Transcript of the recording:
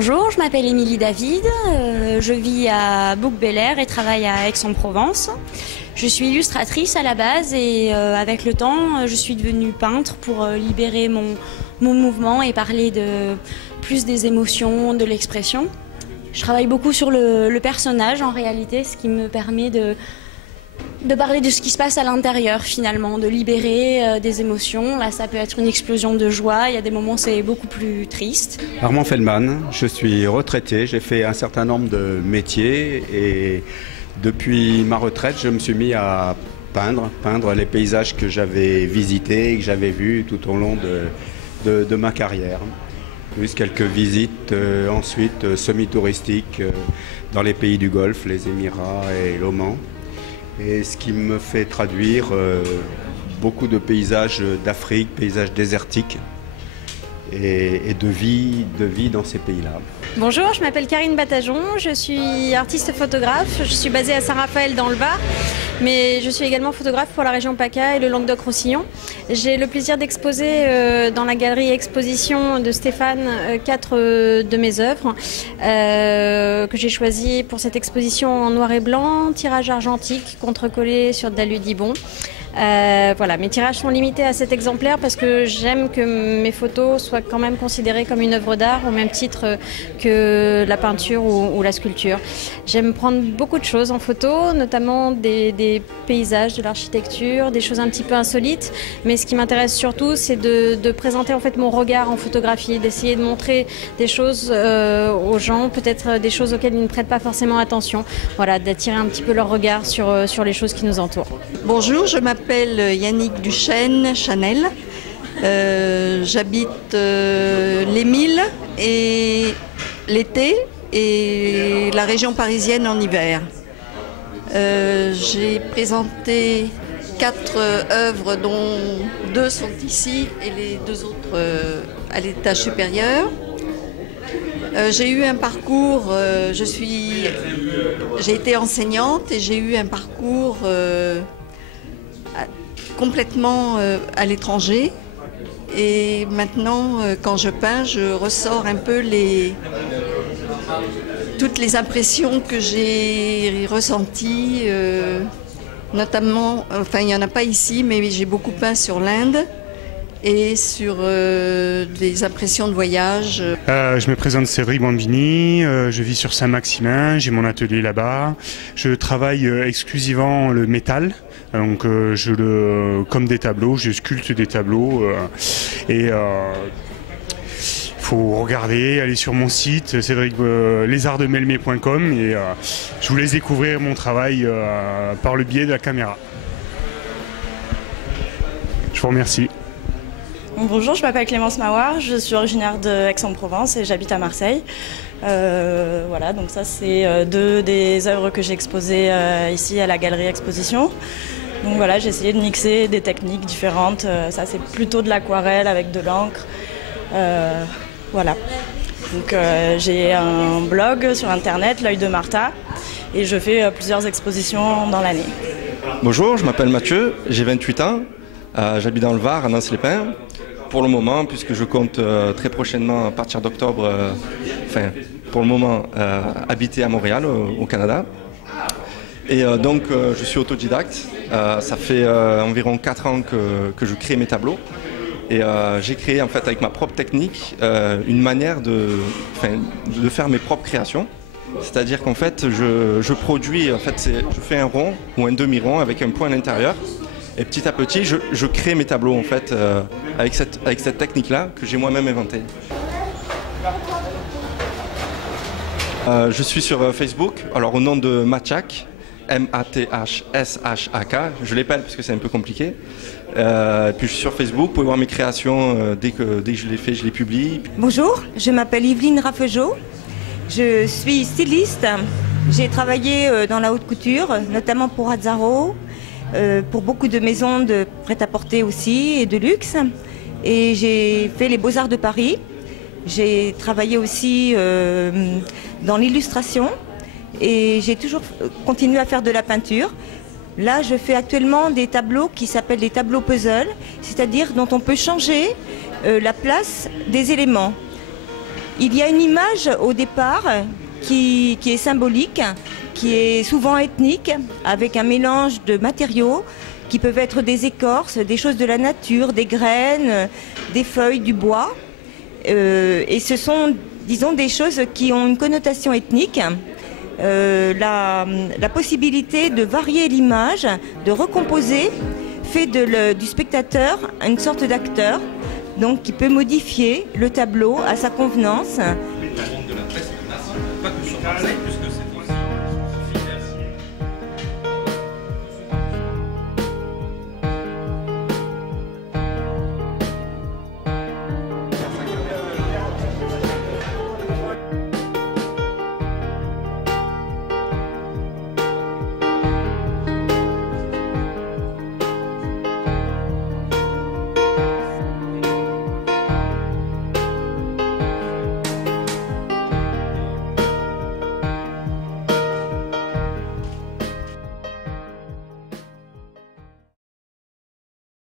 Bonjour, je m'appelle Émilie David, je vis à Bouc-Bel-Air et travaille à Aix-en-Provence. Je suis illustratrice à la base et avec le temps, je suis devenue peintre pour libérer mon mouvement et parler plus des émotions, de l'expression. Je travaille beaucoup sur le personnage en réalité, ce qui me permet de parler de ce qui se passe à l'intérieur finalement, de libérer des émotions. Là, ça peut être une explosion de joie, il y a des moments où c'est beaucoup plus triste. Armand Feldman, je suis retraité, j'ai fait un certain nombre de métiers et depuis ma retraite, je me suis mis à peindre les paysages que j'avais visités et que j'avais vus tout au long de ma carrière. Plus quelques visites ensuite semi-touristiques dans les pays du Golfe, les Émirats et l'Oman. Et ce qui me fait traduire beaucoup de paysages d'Afrique, paysages désertiques et de vie dans ces pays-là. Bonjour, je m'appelle Karine Batajon, je suis artiste photographe, je suis basée à Saint-Raphaël dans le Var, mais je suis également photographe pour la région PACA et le Languedoc-Roussillon. J'ai le plaisir d'exposer dans la galerie exposition de Stéphane 4 de mes œuvres que j'ai choisies pour cette exposition en noir et blanc, tirage argentique, contre-collé sur de l'aludibon. Voilà, mes tirages sont limités à 7 exemplaires parce que j'aime que mes photos soient quand même considérées comme une œuvre d'art au même titre que la peinture ou la sculpture. J'aime prendre beaucoup de choses en photo, notamment des paysages, de l'architecture, des choses un petit peu insolites. Mais ce qui m'intéresse surtout, c'est de présenter en fait mon regard en photographie, d'essayer de montrer des choses aux gens, peut-être des choses auxquelles ils ne prêtent pas forcément attention. Voilà, d'attirer un petit peu leur regard sur les choses qui nous entourent. Bonjour, je m'appelle Yannick Duchesne, Chanel. J'habite les Milles et l'été et la région parisienne en hiver. J'ai présenté 4 œuvres dont 2 sont ici et les 2 autres à l'étage supérieur. J'ai eu un parcours, j'ai été enseignante et j'ai eu un parcours complètement à l'étranger. Et maintenant, quand je peins, je ressors un peu toutes les impressions que j'ai ressenties, notamment, enfin il n'y en a pas ici, mais j'ai beaucoup peint sur l'Inde et sur des impressions de voyage. Je me présente Cédric Bambini, je vis sur Saint-Maximin, j'ai mon atelier là-bas. Je travaille exclusivement le métal, donc comme des tableaux, je sculpte des tableaux et faut regarder, aller sur mon site lesartsdemelmé.com et je vous laisse découvrir mon travail par le biais de la caméra. Je vous remercie. Bonjour, je m'appelle Clémence Mawar, je suis originaire de Aix-en-Provence et j'habite à Marseille. Voilà, donc ça c'est 2 des œuvres que j'ai exposées ici à la galerie exposition. Donc voilà, j'ai essayé de mixer des techniques différentes. Ça c'est plutôt de l'aquarelle avec de l'encre. Voilà. Donc j'ai un blog sur internet, L'œil de Martha, et je fais plusieurs expositions dans l'année. Bonjour, je m'appelle Mathieu, j'ai 28 ans, j'habite dans le Var, à Nance-les-Pins. Pour le moment, puisque je compte très prochainement, à partir d'octobre, pour le moment, habiter à Montréal, au Canada. Et donc, je suis autodidacte. Ça fait environ 4 ans que je crée mes tableaux. Et j'ai créé, en fait, avec ma propre technique, une manière de faire mes propres créations. C'est-à-dire qu'en fait, je produis, en fait, je fais un rond ou un demi-rond avec un point à l'intérieur. Et petit à petit, je crée mes tableaux en fait, avec cette technique-là que j'ai moi-même inventée. Je suis sur Facebook, alors au nom de Matchak, M-A-T-H-S-H-A-K. Je l'appelle parce que c'est un peu compliqué. Puis je suis sur Facebook, vous pouvez voir mes créations, dès que je les fais, je les publie. Bonjour, je m'appelle Yveline Raffegeau, je suis styliste. J'ai travaillé dans la haute couture, notamment pour Azzaro, pour beaucoup de maisons de prêt-à-porter aussi et de luxe. Et j'ai fait les Beaux-Arts de Paris. J'ai travaillé aussi dans l'illustration et j'ai toujours continué à faire de la peinture. Là, je fais actuellement des tableaux qui s'appellent des tableaux puzzle, c'est-à-dire dont on peut changer la place des éléments. Il y a une image au départ qui est symbolique, qui est souvent ethnique, avec un mélange de matériaux qui peuvent être des écorces, des choses de la nature, des graines, des feuilles, du bois. Et ce sont, disons, des choses qui ont une connotation ethnique. La possibilité de varier l'image, de recomposer, fait du spectateur une sorte d'acteur, donc qui peut modifier le tableau à sa convenance. Les talents de la presse, pas que sur Marseille.